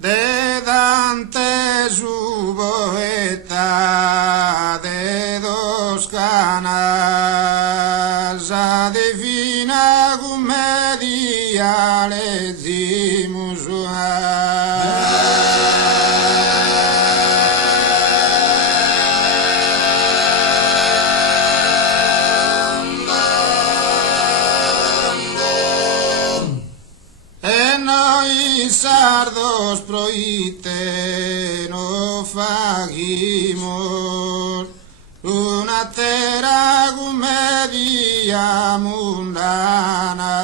De Dante su poeta de dos canas a divina commedia leggimus sardos proite no fagimos una terra commedia mundana.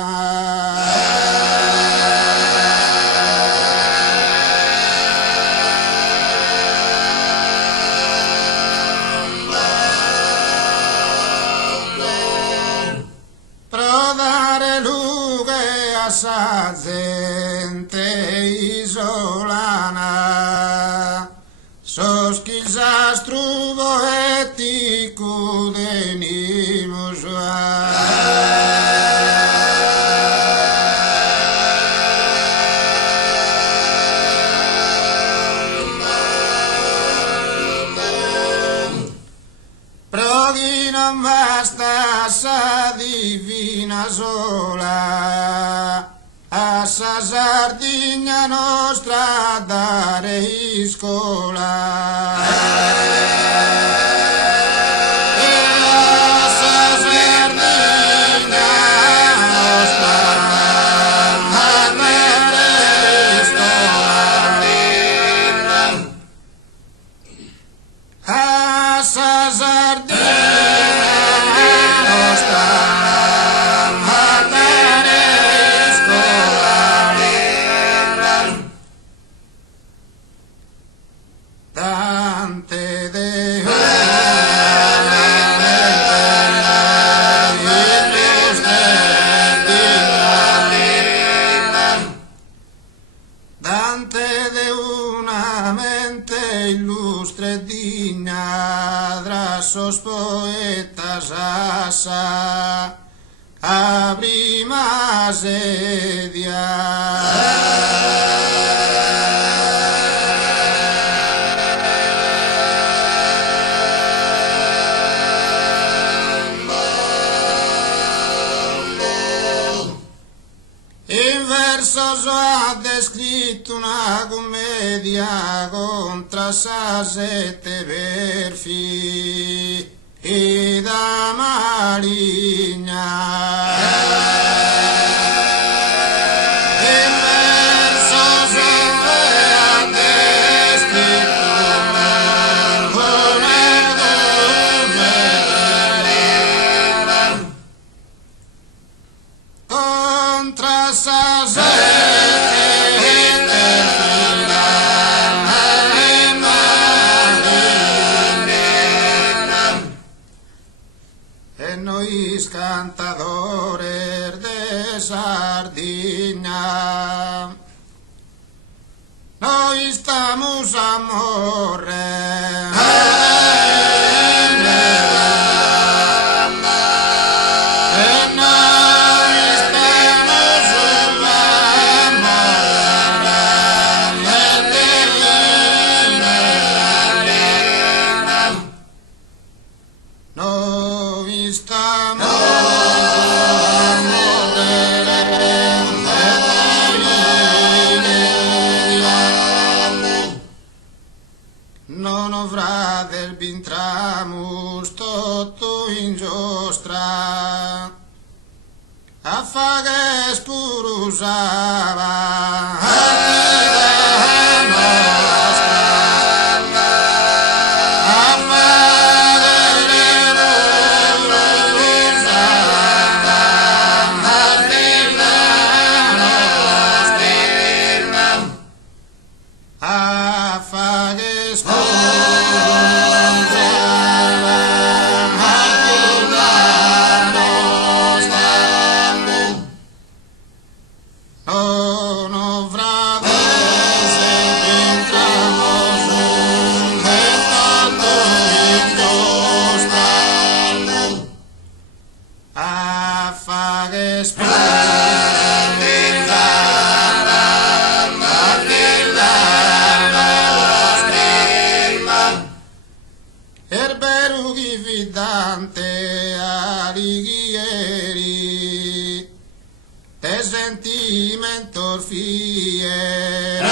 Pro dare luce a sa gente isolana, sos quizás truvo etico denimus Proghi non basta sa divina sola, a sa Sardigna nostra dare iscola. Dante de Dante de una mente ilustre digna drasos poetas asa abrima sedia. In versos ha descritto una commedia contra sa sete verfi e da maligna. Contra sa e noi cantadores de Sardigna noi estamos a morrer. Non avrà del bintramus tutto in giostra, a faghes pur usava. No sentimento fiel.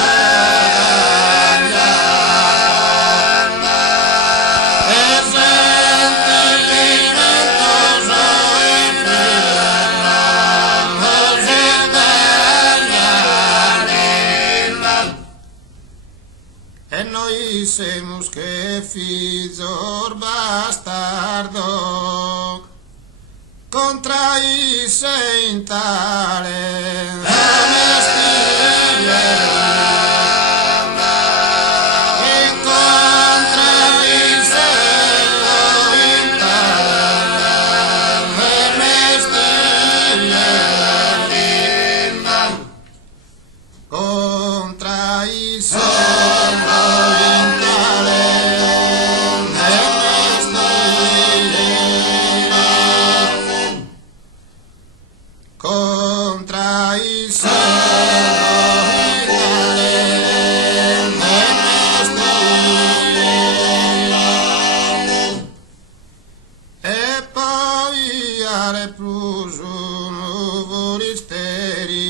E noi semos che figlio bastardo contra i in tale contra i contra i e poi are plusuno volisteri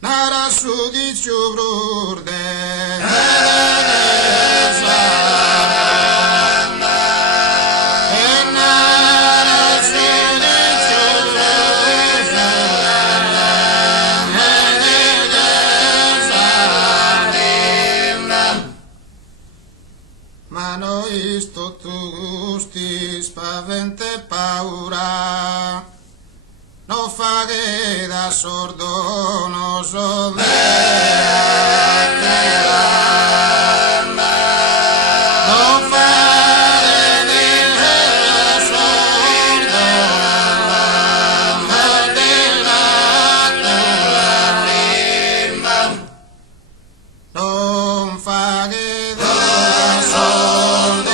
nara su di ciubrurde ma noi sto tu gusti spavente paura no fa che da sordo no so non fa non fa che da sordo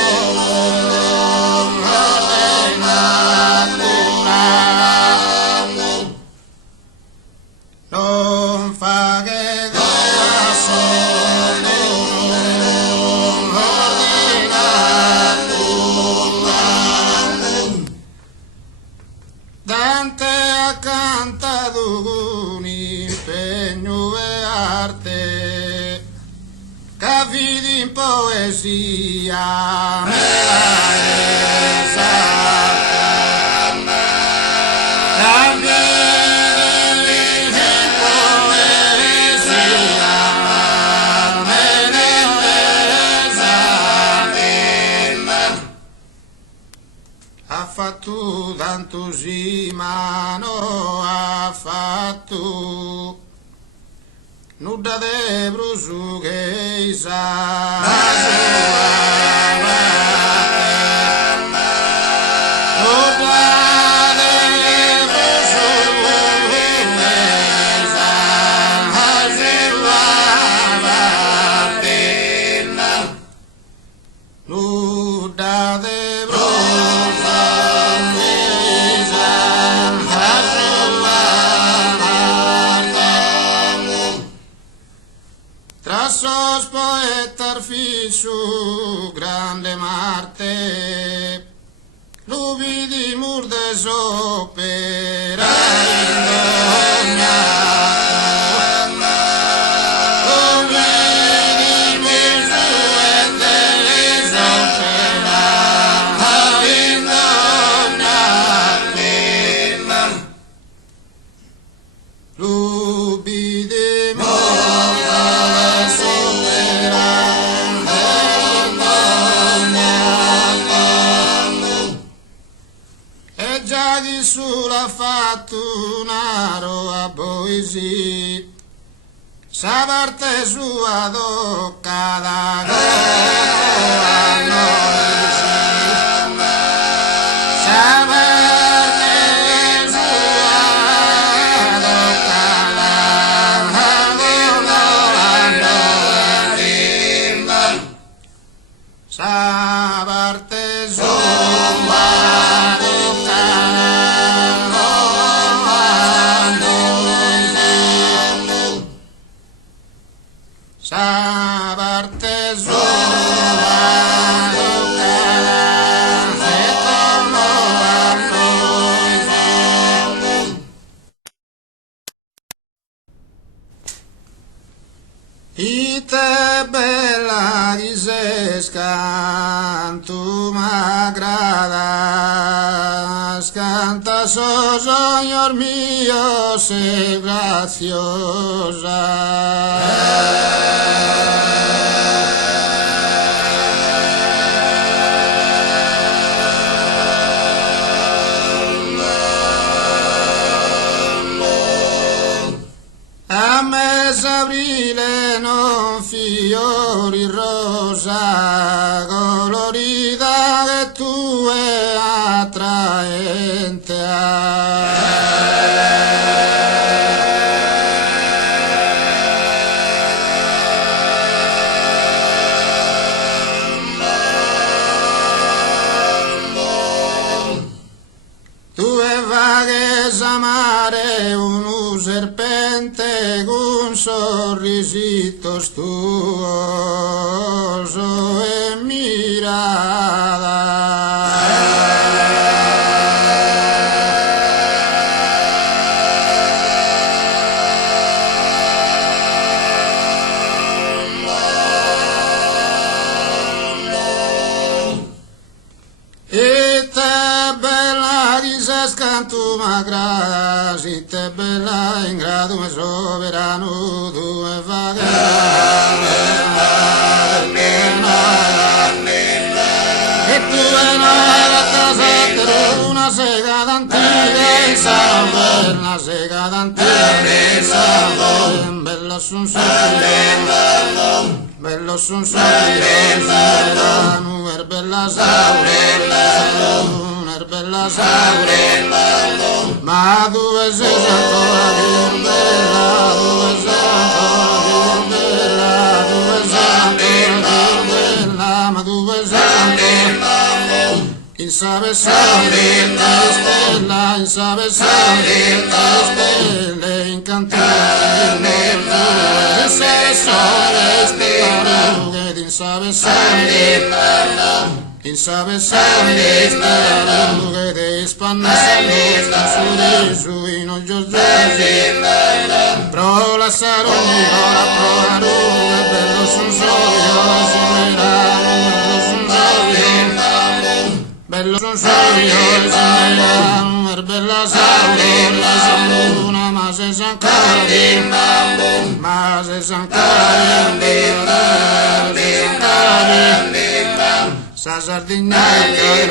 non fa che da sordo Dante ha cantato un impegno e arte capiti in poesia ha fatto tanto sì, ma non ha fatto nulla de brusu che sa. Nulla de Trasos poetar fisu grande Marte, lubi di murdes opera lubi di già di sulla fatto una roa poesia sa parte sua docca da sa parte sua docca da sa parte sua sa parte sua Ite bella dices cantu m'agradas, cantas, oh Señor mío, sé graciosa. A mes aprile non fiori rosa colorida che tu è attraente. Tu e vaghes amare un serpente con sorrisitos tuos e mirada. E te bella dices cantu m'agradas, e te bella in grado e soberano tu e vaga. E tu e una casa una sega d'antica e salve, una sega d'antica e salve, bello son bello son bella saure, ma dove sei ancora più bella, dove sei ancora più bella, dove sei ancora più bella, ma dove sei ancora in sabe stella, in sabe stelle, in cantiere, in sabe stella, in sabe stella. In sabe stella, che te spannare, su in oggi pro la saroni, ora pro la ruga, bello son soio, bello son soio, bella saure, una ma se sancari, ma se sancari, sa sardegna che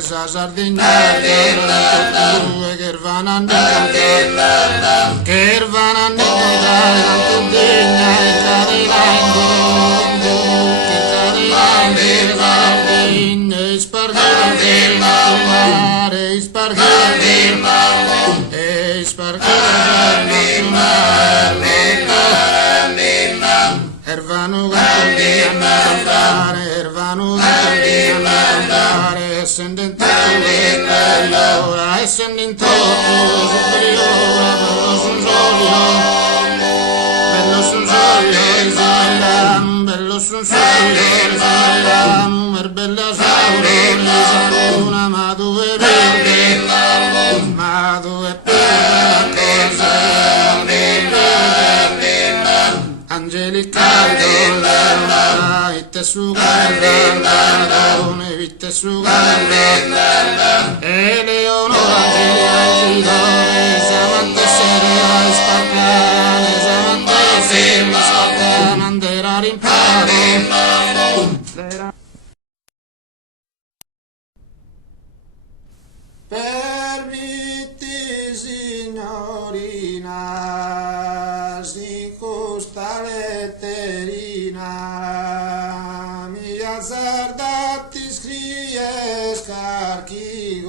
sa sardegna che vanno tanto degna e cadilando e spargare mare e spargare ervano essendo in tutto superiore, bello son soglio, bella saure, una ma due verde, ma due cosa, angelica donna, itte su gardone, itte su gardone, e Leonora Angelia, Samante Serea, Spaccane, Samante Serea, Spaccane, Andera rimparo, permetti signorina, si costa letterina, mi azzardati scrive scarchi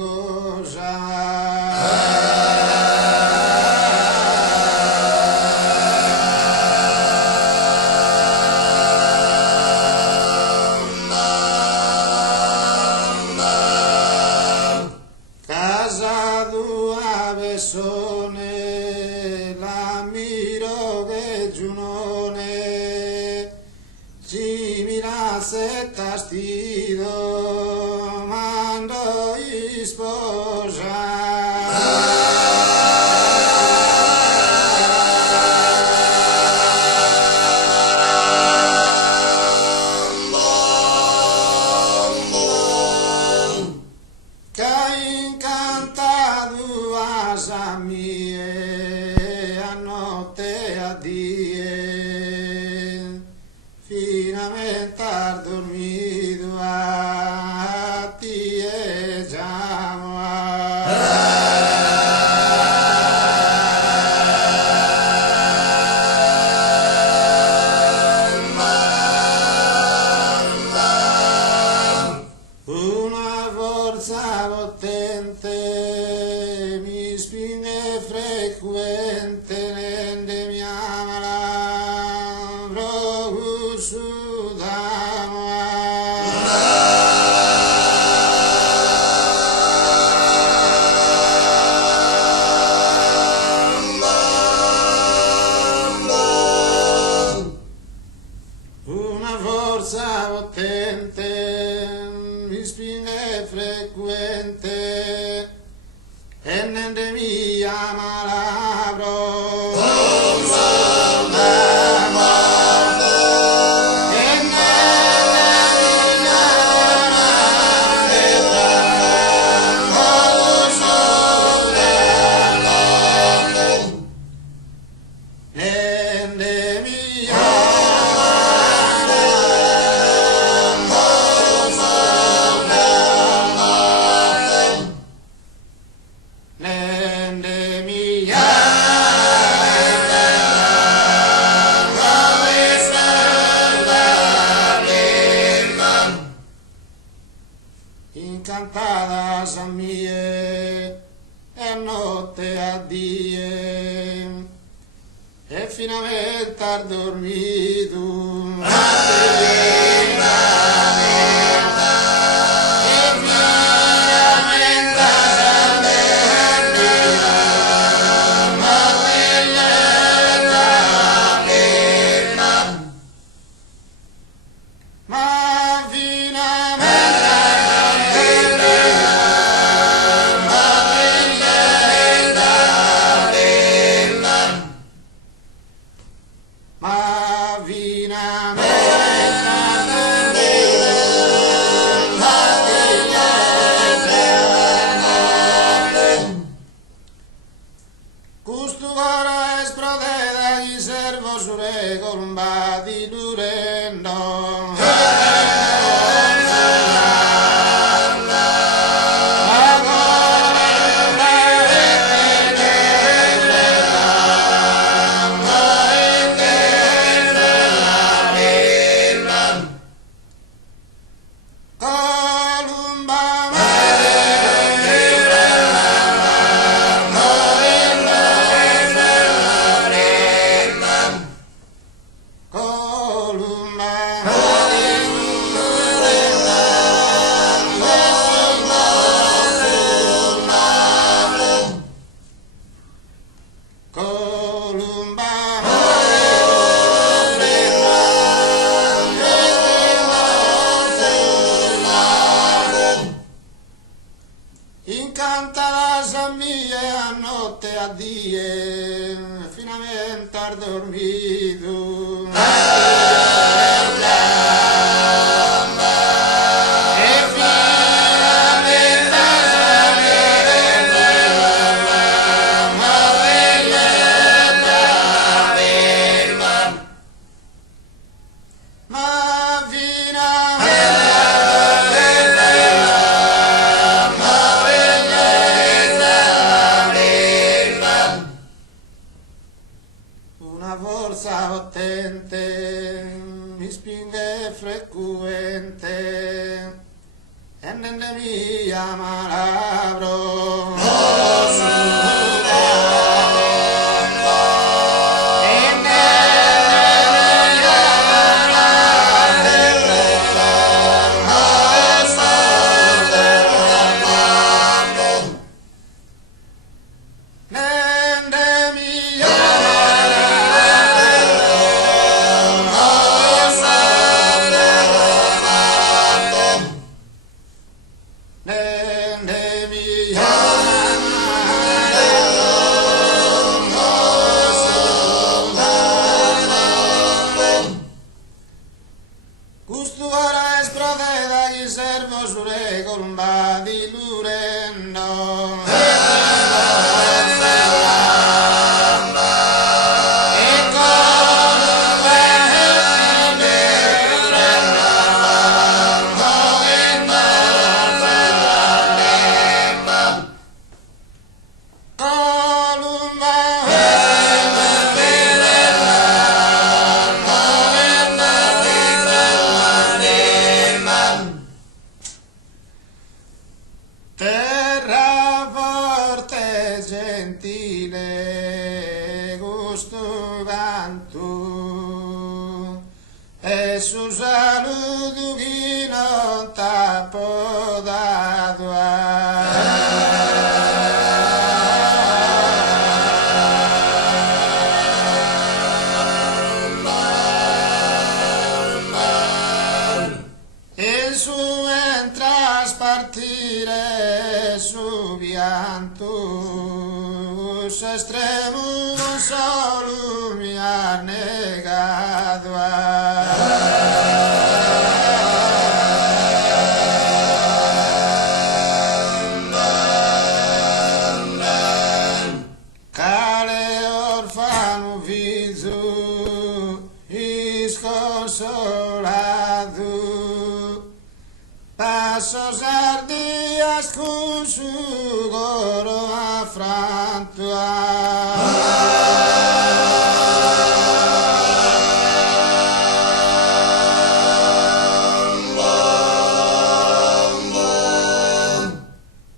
casa tua persone, l'ammiro che giunone, ci mi se tastido, mando i sposa. addie, finamente har dormido a ti e una forza potente mi spinge frequente nelle mie amala proprio su una forza potente mi spinge frequente e nelle mie amala incantadas a mie e notte addie e finalmente har dormito Custugora esprodeda gli servo sure columba di durendo incantadas a mie a notte addie finalmente har dormido una forza potente mi spinge frequente e nelle mie malabro nelle mie e su saludo que non t'ha podado en su entras partire su vianto su extremo solo mi ha negado cale orfano viso isconsolado pasos días con su goro afranto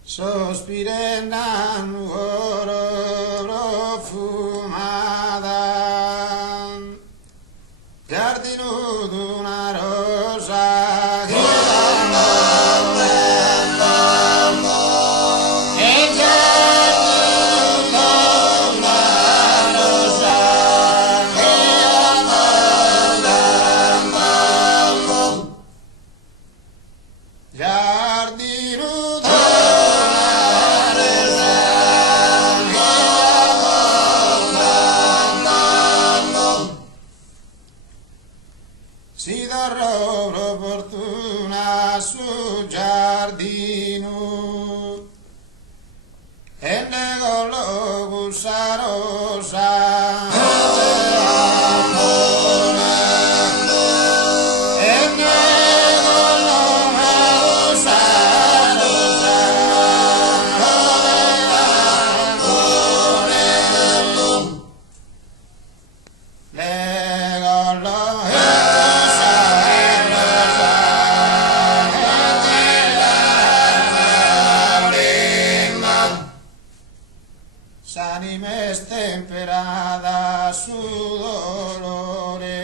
sospirenan oro profumada giardino d'una rosa si darò l'opportuna sul giardino e nego lo gusa rosa e nego lo gusa rosa nego lo s'anima stemperada su dolore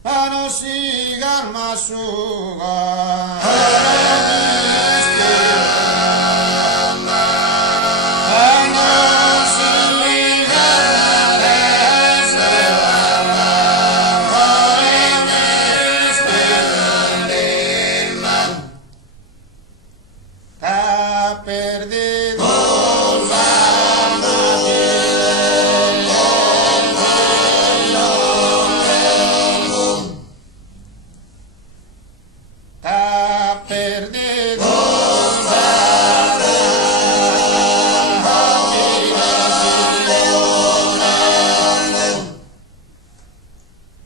ma non si calma su ha perdido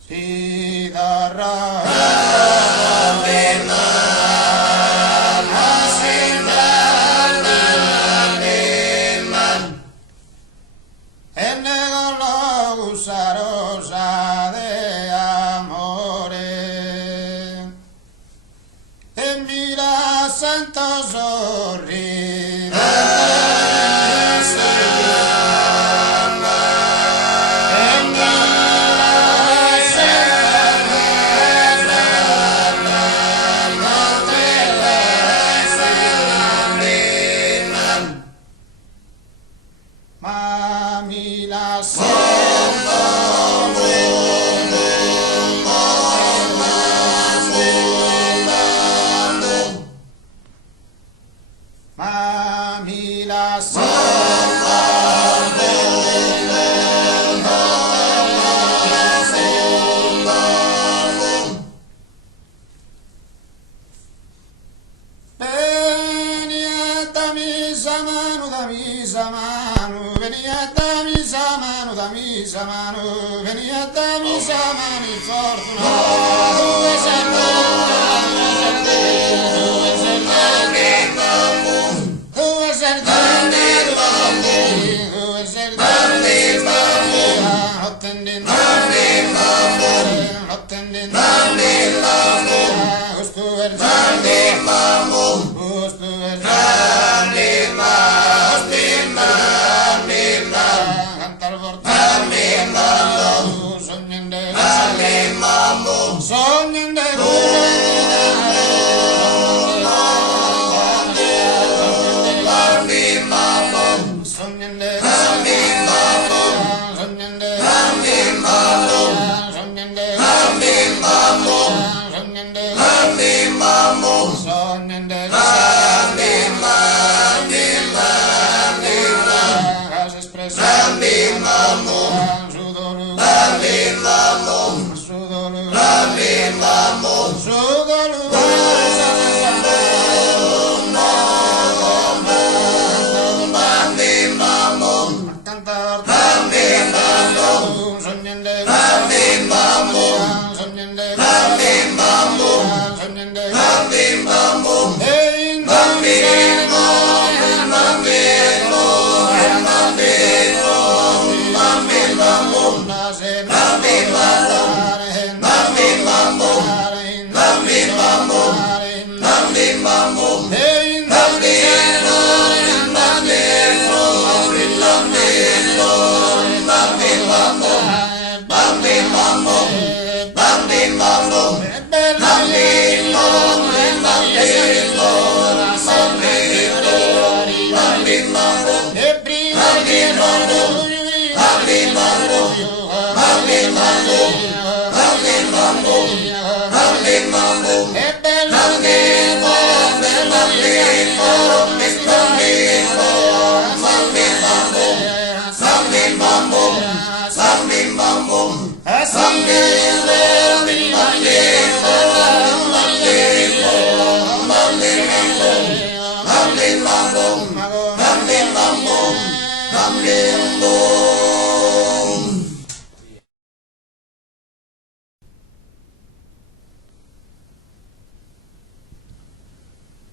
si darà rosa de amore e mira santo sorridere ma mi la Mami la venia da mi samani fortunato cantar por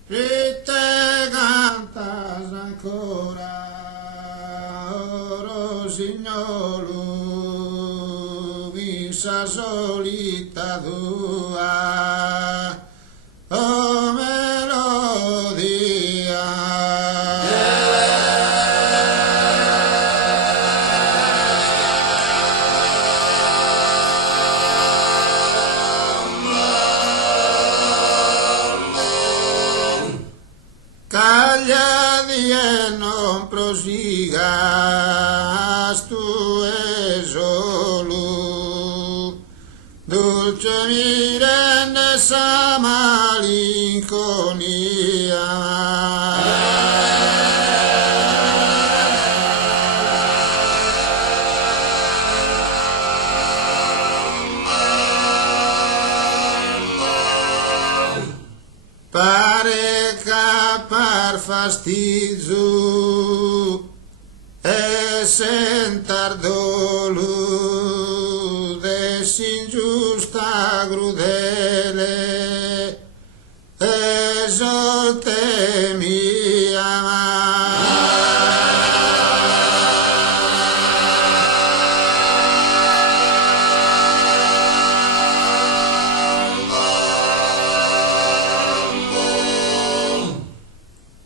E te cantas ancora, rosignolo, visa solita tua, oh calladi e non prosigas tu e solo dolce mirenne sa malinconia pare capar fastidio e sentar dolo desingiusta crudele esolte mia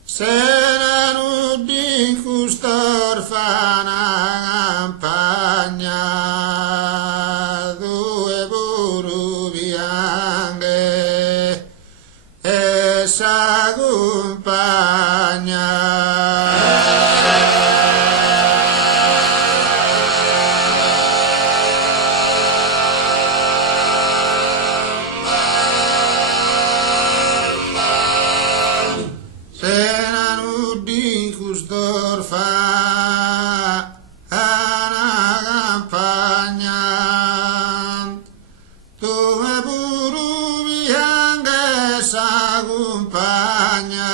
Serano di custorfana campagna due buru bianche e sa compagna Custorfa ana campagna dove buru bianche sa compagna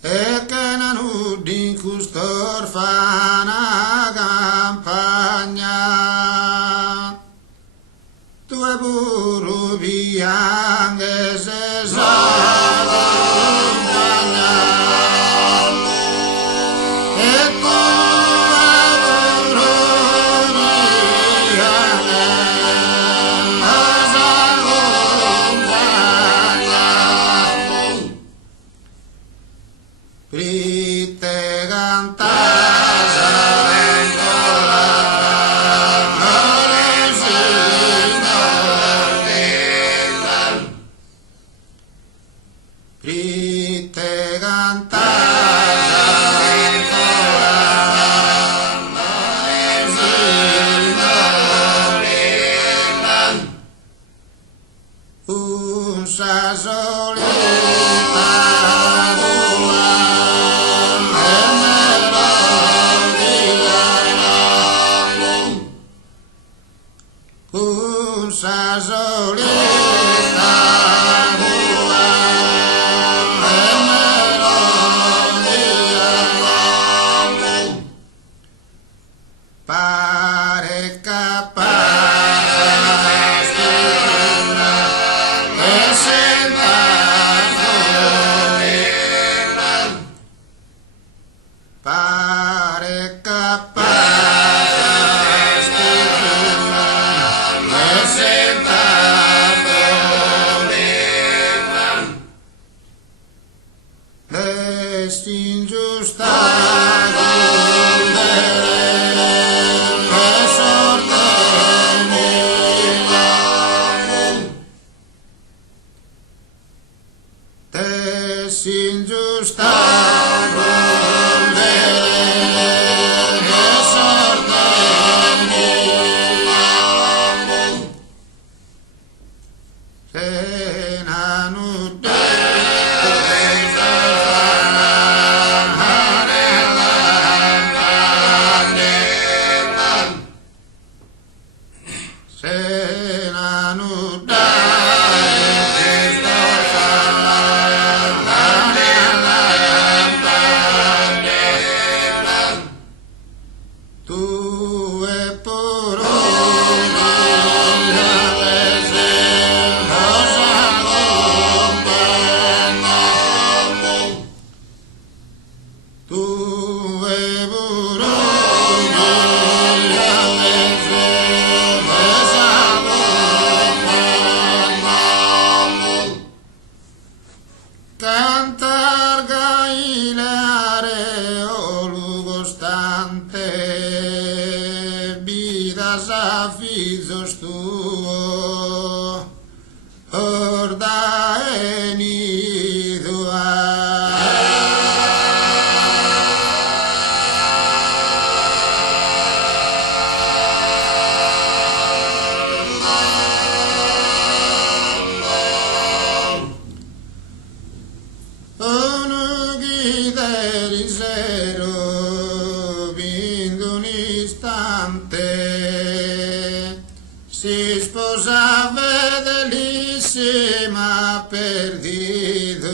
e che non di custorfana campagna due buru bianche se sa compagna e due buru bianche sa compagna un sassolino un sassolino pare capace e senta pare capace e senta e s'ingiusta ingiusta tu e poro tu e poro cantar gailare o lugostante vidas afizos tuo orda enidua onu giderisero vinto un istante si sposa fedelissima perdida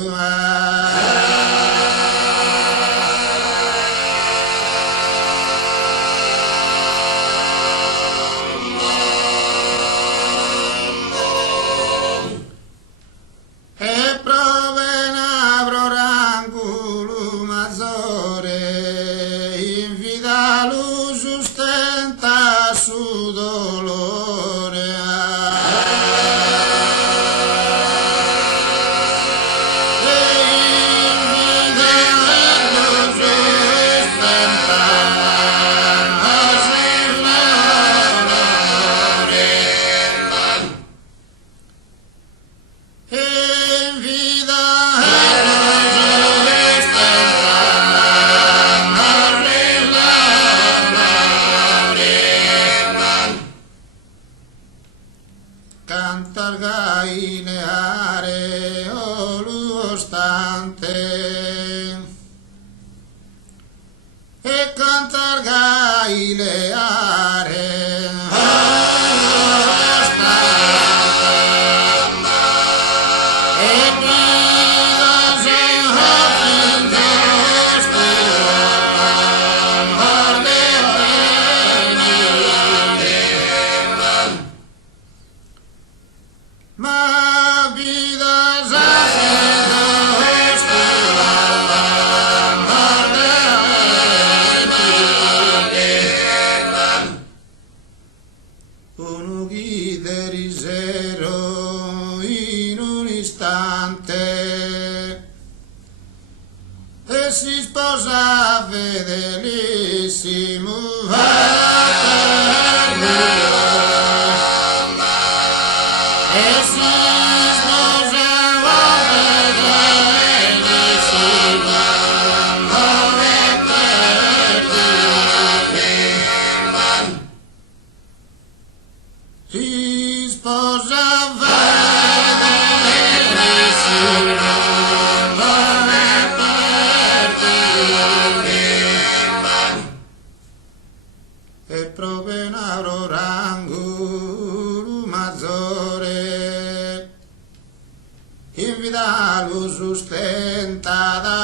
e provenabro ranculu mazore infidalu sustenta su dolore cantar gaileare o lustante e cantar gaileare ma vida un ghiderisero in un istante e si sposa fedelissimo e si sposava fedelissimo si sposava e provenaro rangu maggiore invita lo sustenta da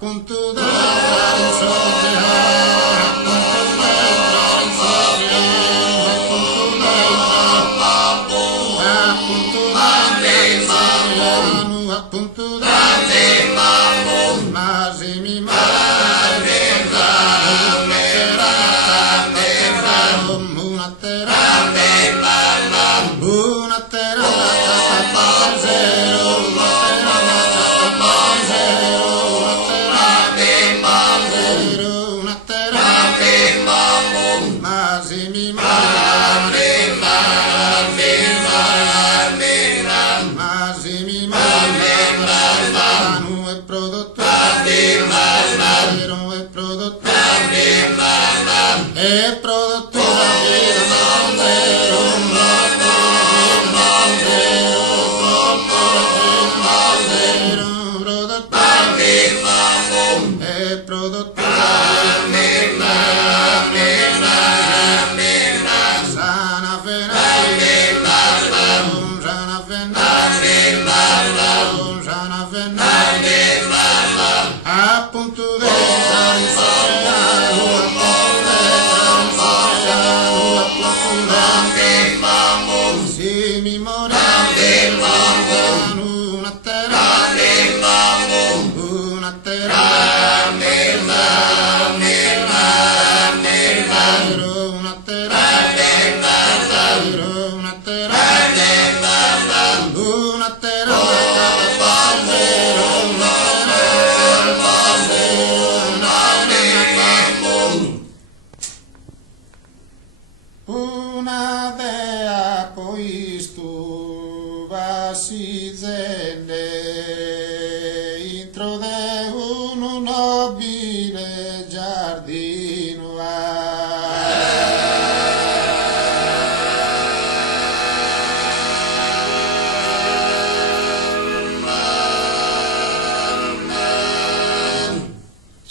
appunto da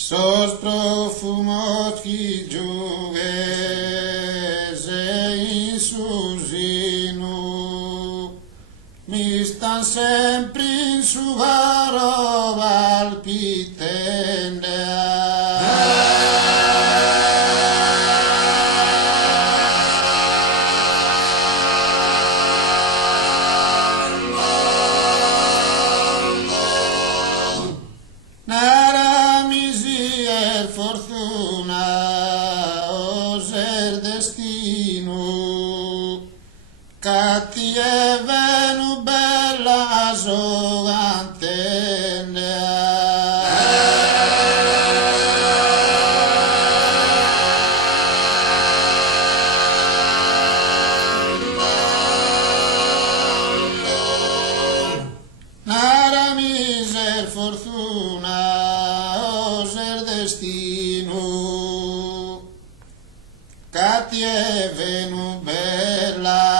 sos profumos que giughese in susinu mi stan sempre in su varo fortuna oser destino catti e venu bella nara miser fortuna oser destino catti e venu bella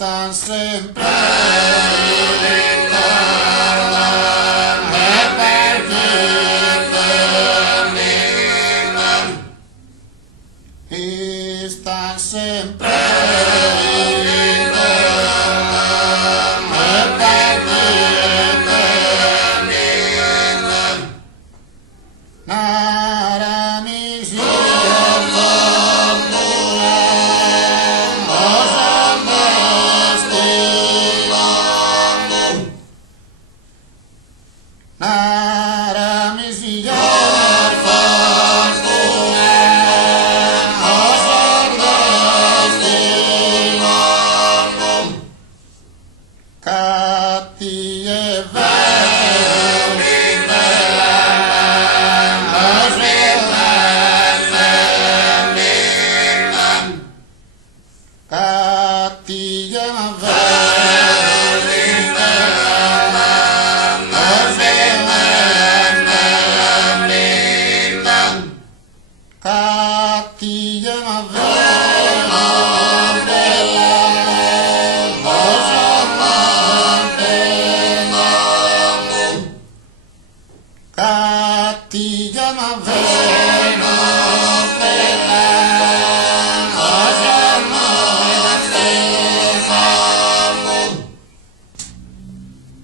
sta sempre sta sempre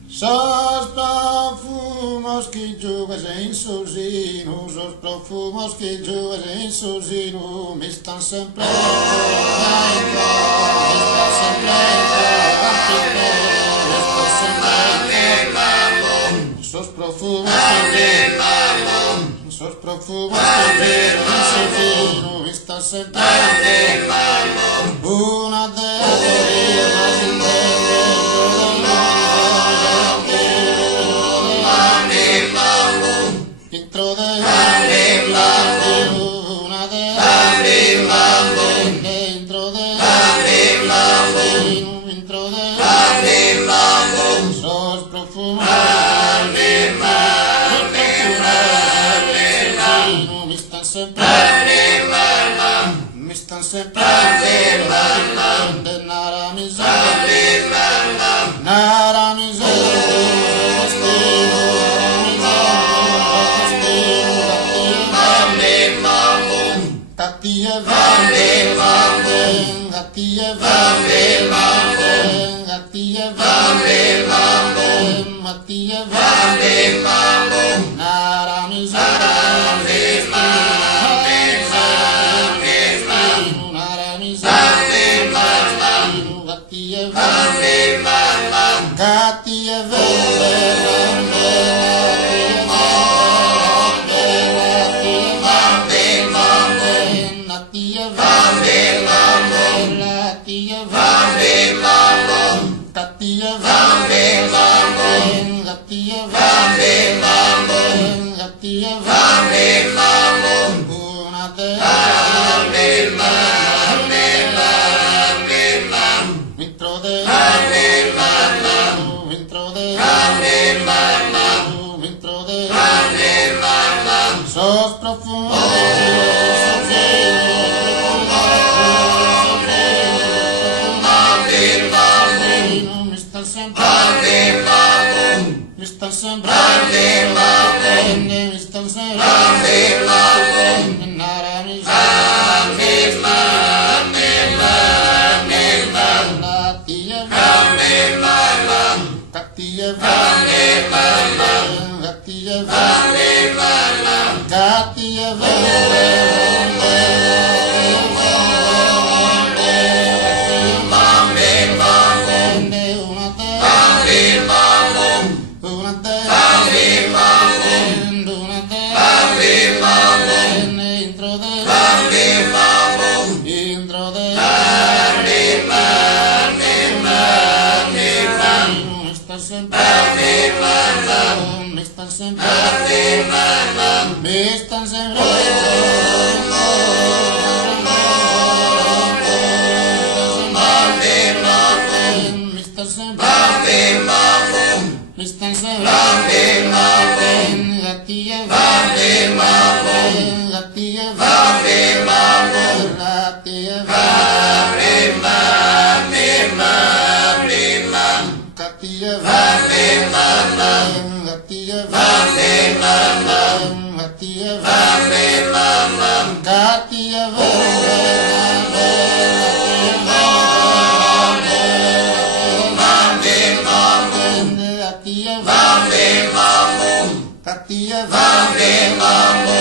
Sos profumos que jugas em sorriso, os profumos que jugas em sorriso me estão sempre sos profumos que me estão sempre una de dentro de una de dentro de sos profumo me están sempre de nada sos profumo me están sempre Mamma, Zambi Lambo